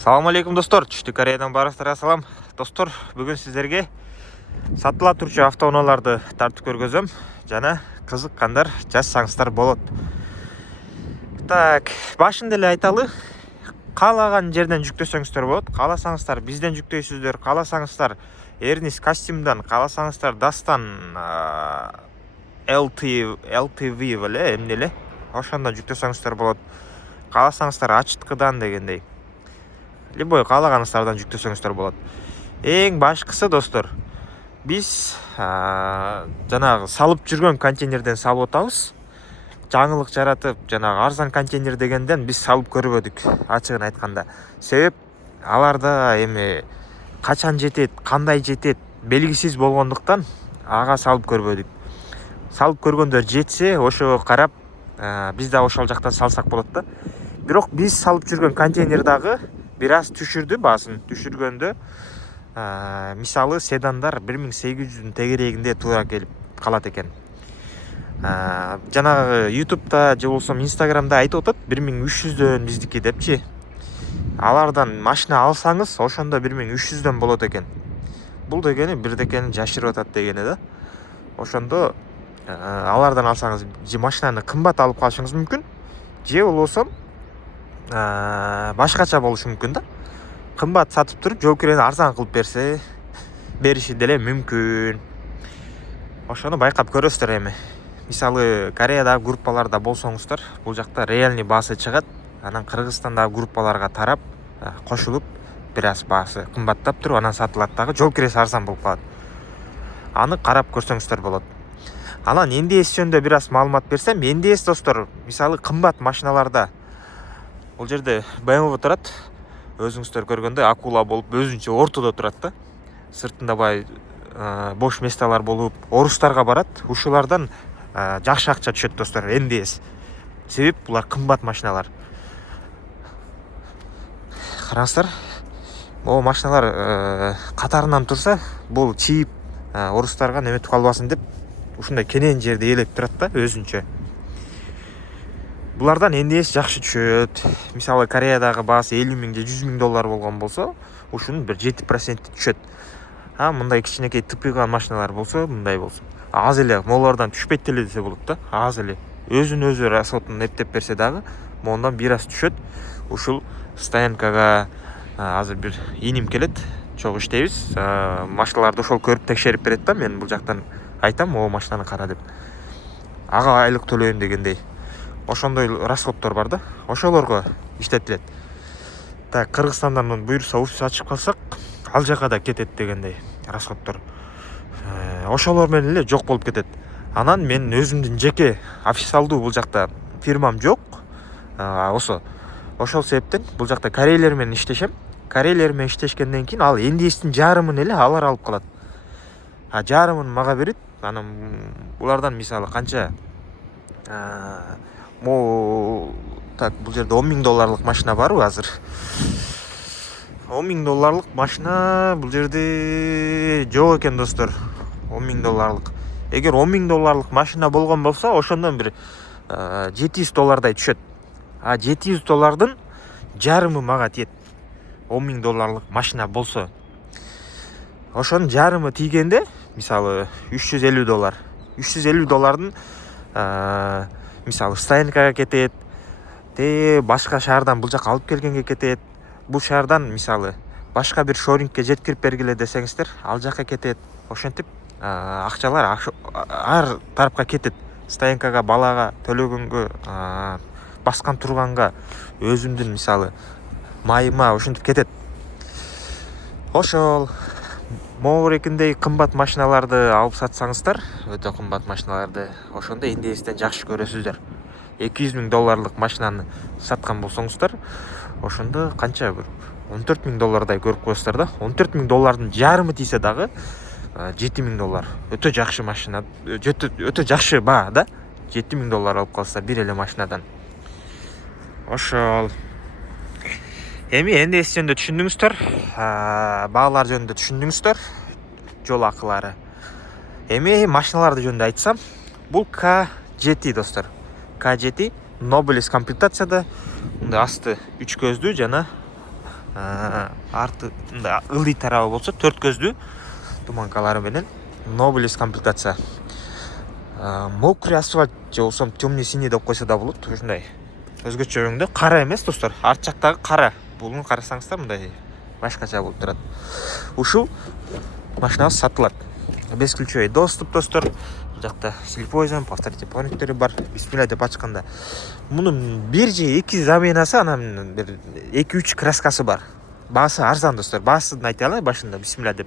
Салам алейкум достор, Түштүк Кореядан барыңыздарга салам. Достор, бүгүн сиздерге сатыла турчу автоунааларды тартып көргөзөм жана кызыккандар жазсаңыздар болот. Так, башында эле айталы, каалаган жерден жүктөсөңүздөр болот. Кааласаңыздар бизден жүктөйсүздөр, кааласаңыздар Эрнис костюмдан, кааласаңыздар Дастан LTV беле эмне эле ошондон жүктөсөңүздөр болот. Кааласаңыздар ачыткыдан дегендей. Любой каалаганыңыздардан жүктөсөңүздөр болот. Эң башкысы достор, биз жанагы салып жүргөн контейнерден салып атабыз. Жаңылык жаратып, жанагы арзан контейнер дегенден биз салып көрбөдүк, ачыгын айтканда. Себеп аларда эми качан жетет, кандай жетет белгисиз болгондуктан ага салып көрбөдүк. Салып көргөндөр жетсе, ошого карап биз да ошол жактан салсак болот да. Бирок биз салып жүргөн контейнер дагы бир аз түшүрдү баасын. Түшүргөндө мисалы седандар 1800-дүн тегерегинде туура келип калат экен. Жанагы YouTube'да же болсо Instagram'да айтып атат 1300дөн биздики депчи. Алардан машина алсаңыз, ошондо 1300дөн болот экен. Бул дегени бирдекени жашырып атат дегени да. Ошондо алардан алсаңыз, же машинаны кымбат алып калышыңыз мүмкүн, же болбосо башкача болушу мүмкүн да. Кымбат сатып туруп, жоокерени арзан кылып бериши деле мүмкүн. Ошону байкап көрөсүздөр эми. Мисалы, Кореядагы группаларда болсоңуздар, бул жакта реальный баасы чыгат. Анан Кыргызстандагы группаларга тарап, кошулуп, бир аз баасы кымбаттап туруп, анан сатылат дагы, жол киреси арзан болуп калат. Аны карап көрсөңүздөр болот. Анан НДС жөнүндө бир аз маалымат берсем, НДС достор, мисалы кымбат машиналарда бул жерде BMW турат. Өзүңүздөр көргөндө акула болуп, өзүнчө ортодо турат да. Сыртында бай бош месталар болуп, орустарга барат. Ушулардан жакшы акча түшөт достор, НДС. Себеп булар кымбат машиналар. Караңыздар, могу машиналар катарынан турса, бул чийип орустарга неметип калбасын деп, ушундай кенен жерде ээлеп турат да, өзүнчө. Булардан НДС жакшы түшөт. Мисалы, Кореядагы баасы 50 000 же 100 000 доллар болгон болсо, ушунун бир 7% түшөт. Мындай кичинекей тыпыйган машиналар болсо, мындай болсо, аз эле молордан түшпөйт деле десе болот да. Аз эле өзүн өзү расходун эптеп берсе дагы, мондан бир аз түшөт. Ушул стоянкага азыр бир иним келет, чогуу иштейбиз. Машиналарды ошол көрүп текшерип берет да. Мен бул жактан айтам, о машинаны кара деп. Ага айлык төлөйм дегендей. Ошондой расходдор бар да. Ошолорго иштетилет. Так, Кыргызстандан буйрса офис ачып калсак, ал жака да кетет дегендей расходдор. Ошолор менен эле жок болуп кетет. Анан мен өзүмдүн жеке официалдуу бул жакта фирмам жок. Ошол себептен бул жакта корейлер менен иштешем. Корейлер менен иштешкенден кийин ал НДСтин жарымын эле алар алып калат. Жарымын мага берет. Анан булардан мисалы канча так, бул жерде 10 000 долларлык машина барбы азыр? 10 000 долларлык машина бул жерде жок экен достор. 10 000 долларлык. Эгер 10 000 долларлык машина болгон болсо, ошондон бир 700 доллардай түшөт. 700 доллардын жарымы мага тиет. 10 000 долларлык машина болсо. Ошонун жарымы тийгенде, мисалы 350 доллар. 350 доллардын мисалы стоянкага кетет, башка шаардан бул жака алып келгенге кетет. Бул шаардан мисалы башка бир шорингке жеткирип бергиле десеңиздер, ал жака кетет. Ошентип акчалар ар тарапка кетет. Стоянкага, балага, төлөгөнгө, баскан турганга, өзүмдүн мисалы майыма ошентип кетет. Ошол могурекиндей кымбат машиналарды алып сатсаңыздар, өтө кымбат машиналарды, ошондо НДСтен жакшы көрөсүздөр. 200 000 долларлык машинаны саткан болсоңуздар, ошондо канча бир 14 000 доллардай көрүп коесуздар да. 14 000 доллардын жарымы тийсе дагы 7 000 доллар. Өтө жакшы машина, өтө жакшы баа да. 7 000 доллар алып калса бир эле машинадан. Ошол. Эми НДС жөнүндө түшүндүңүздөр, баалар жөнүндө түшүндүңүздөр, жол акылары. Эми машиналарды жөнүндө айтсам, бул K7 достор. K7 Nobles комплектацияда, асты 3 көздүү жана артында ылдый тарабы болсо 4 көздүү туманкалары менен Nobles комплектация. Мокрый асфальт же болсо темный синий деп койсо да болот. Ушундай өзгөчө өңдө кара эмес достор. Арт жактагы кара. Буну карасаңыздар мындай башкача болуп турат. Ушул машинабыз сатылат. Бесключевой доступ достор. Бул жакта слепойзон, повторите памяттери бар. Бисмилла деп ачканда. Мунун 1 же 2 заменасы, анан бир 2-3 краскасы бар. Баасы арзан достор. Баасын айта алайын башында бисмилла деп.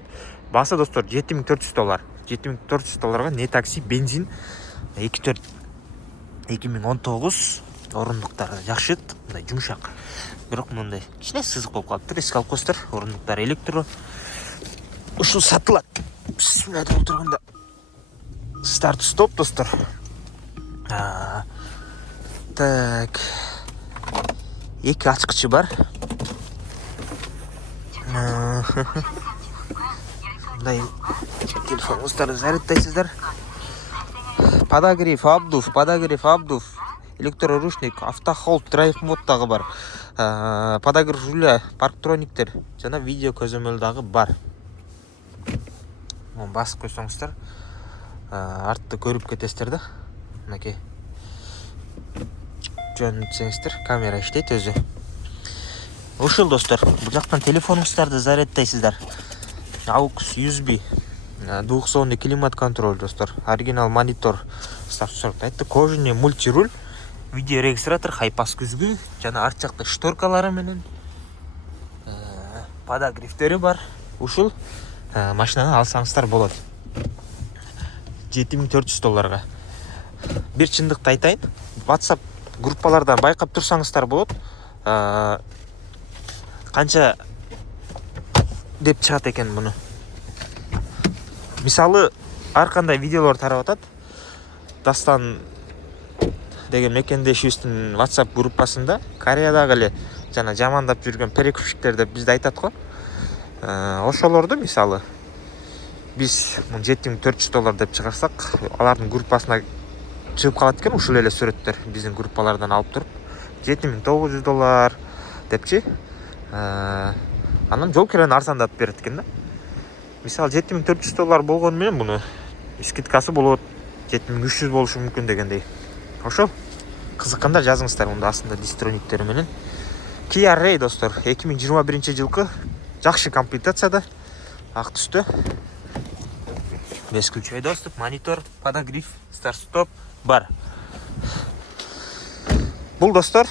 Баасы достор $7400. $7400 не такси, бензин 2.4 2019 орундуктары жакшы, мындай жумшак. Бирок мындай кичине сызык болуп калыптыр. Эске алып коесуздар. Орундуктар электро. Ушул сатылат. Бисмилла деп отурганда старт стоп достор. Так. 2 ачкычы бар. Мындай телефонуңуздарды заряддайсыздар. Подогрев, обдув, электроручник, автохолд, драйв мод дагы бар. Подогрев руля, парктрониктер жана видео көзөмөл дагы бар. Муну басып койсоңуздар, артты көрүп кетесиздер да. Мынакей. Жөнөтсөңүздөр, камера иштейт өзү. Ушул достор, бул жактан телефонуңуздарды заряддайсыздар. AUX USB, двухзонный климат контроль достор, оригинал монитор, айтты, кожаный мультируль, видеорегистратор, хайпас күзгү жана арт жакта шторкалары менен подогревтери бар. Ушул машинаны алсаңыздар болот. $7400. Бир чындыкты айтайын, WhatsApp группалардан байкап турсаңыздар болот. Канча деп чыгат экен муну. Мисалы, ар кандай видеолор тарап атат. Дастан деген мекендешибиздин WhatsApp группасында Кореядагы эле жана жамандап жүргөн перекупщиктер деп бизди айтат го. Ошолорду мисалы биз $7400 деп чыгарсак, алардын группасына чыгып калат экен ушул эле сүрөттөр биздин группалардан алып туруп $7900 депчи. Анан жол кирени арзандатып берет экен да. Мисалы $7400 болгону менен буну скидкасы болот, 7300 болушу мүмкүн дегендей. Ошол кызыккандар жазыңыздар, мында астында дистрониктери менен. Kia Ray достор, 2021 жылкы жакшы комплектацияда, ак түстө. Бесключевой доступ, монитор, подогрев, старт-стоп бар. Бул достор,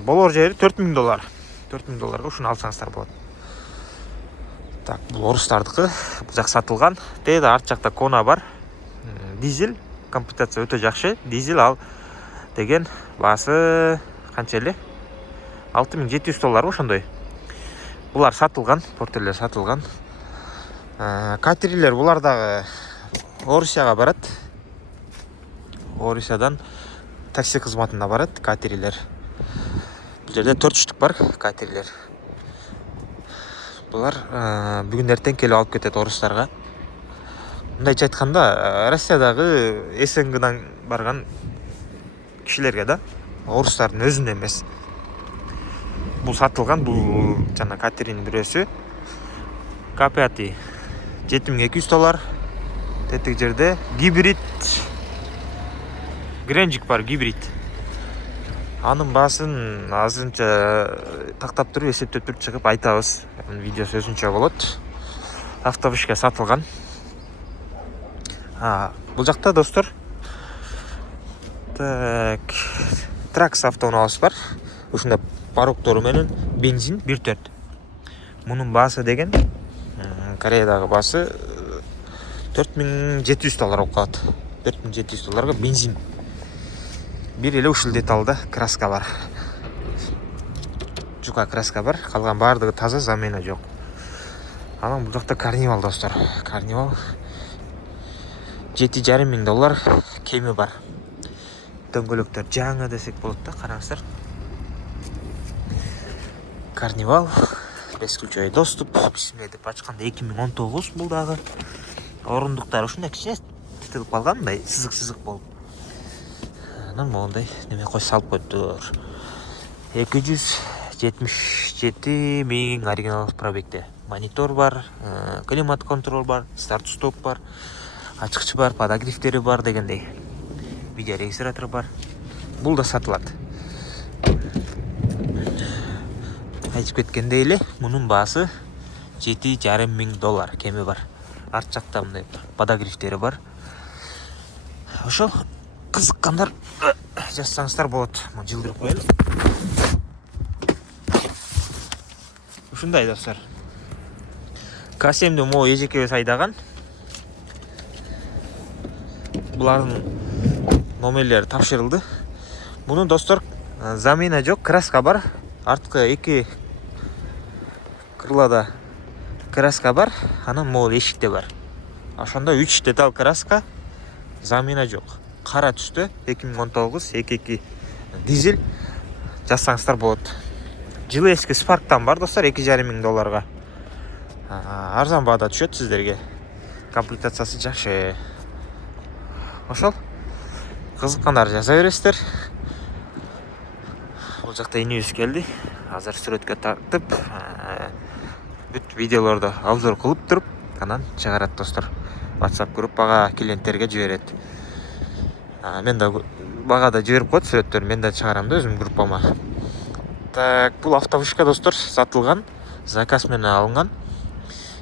болор жери $4000. $4000 ушуну алсаңыздар болот. Так, бул орустардыкы, бул жак сатылган. Тээде арт жакта Kona бар. Дизель, комплектация өтө жакшы. Дизель ал деген баасы канча эле? $6700 ошондой. Булар сатылган, портерлер сатылган. Катерилер булар дагы Орусияга барат. Орусиядан такси кызматына барат катерилер. Бул жерде 4 штук бар катерилер. Булар бүгүн эртең келип алып кетет орустарга. Мындайча айтканда, Россиядагы СНГдан барган кишилерге да, орустардын өзүнө эмес. Бул сатылган, бул жана катеринин бирөөсү. К5 $7200. Тетик жерде гибрид Гренжик бар, гибрид. Анын баасын азырынча тактап туруп эсептеп туруп чыгып айтабыз. Видеосу өзүнчө болот. Автовышка сатылган. Бул жакта достор, так, Trax автоунаабыз бар. Ушунда пароктору менен бензин 1.4. Мунун баасы деген Кореядагы баасы $4700 болуп калат. $4700 бензин. Бир эле ушул деталда краска бар. Жука краска бар, калган баардыгы таза, замена жок. Анан бул жакта Карнивал достор. Карнивал $7500 кеми бар. Дөңгөлөктөр жаңы десек болот да, караңыздар. Карнивал, бесключевой доступ, бисмилла деп ачканда 2019 бул дагы. Орундуктар ушундай кичине титилип калган, мындай сызык болуп. Анан моундай неме кой салып коюптур. $200 77 000 оригинал пробегте. Монитор бар, климат контрол бар, старт стоп бар, ачкычы бар, подогревтери бар дегендей. Видео регистратор бар. Бул да сатылат. Айтып кеткендей эле, мунун баасы $7,500 кеми бар. Арт жакта мындай подогревтери бар. Ошол кызыккандар жазсаңыздар болот. Жылдырып коелу. Ушундай достор. К7-ди могу эжекебиз айдаган. Булардын номерлери тапшырылды. Мунун достор замена жок, краска бар. Арткы эки крылада краска бар, анан могул эшикте бар. Ошондо 3 деталь краска, замена жок. Кара түстө 2019 22 дизель жазсаңыздар болот. Жылы эски Spark'тан бар достор, $2,500. Арзан баада түшөт сиздерге. Комплектациясы жакшы. Ошол кызыккандар жаза бересиздер. Бул жакта инибиз келди. Азыр сүрөткө тартып, бүт видеолорду обзор кылып туруп, анан чыгарат достор. WhatsApp группага клиенттерге жиберет. Мен да багада жиберип коет сүрөттөрүн, мен да чыгарам да өзүм группама. Так, бул автовышка достор сатылган, заказ менен алынган.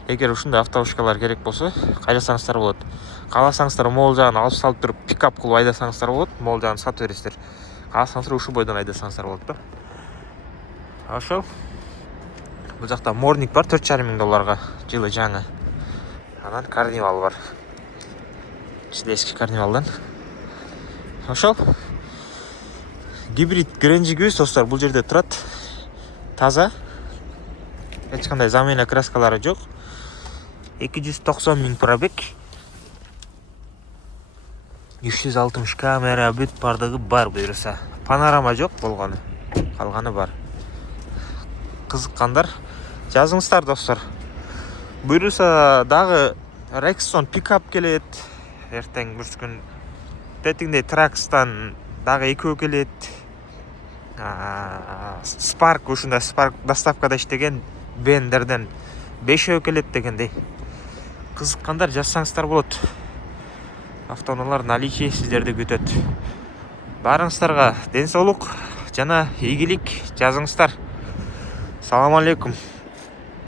Эгер ушундай автовышкалар керек болсо, кайрасаңыздар болот. Кааласаңыздар могул жагын алып салып туруп, пикап кылып айдасаңыздар болот, могул жагын сатып бересиздер. Кааласаңыздар ушул бойдон айдасаңыздар болот да. Ошол. Бул жакта морник бар $4,500 жылы жаңы. Анан карнивал бар. Ичинде эски карнивалдан. Ошол. Гибрид гренжигибиз достор бул жерде турат. Таза. Эч кандай замена краскалары жок. 290 000 пробег. 360 камера, бүт бардыгы бар буйруса. Панорама жок болгону. Калганы бар. Кызыккандар жазыңыздар достор. Буйруса дагы Rexon пикап келет. Эртең бир күн тетиңдей Trax'тан дагы экөө келет. Spark ушундай Spark доставкада иштеген Benderден 5 келет дегендей. Кызыккандар жазсаңыздар болот. Автоунаалар наличие сиздерди күтөт. Барыңыздарга ден соолук жана ийгилик жазыңыздар. Салам алейкум.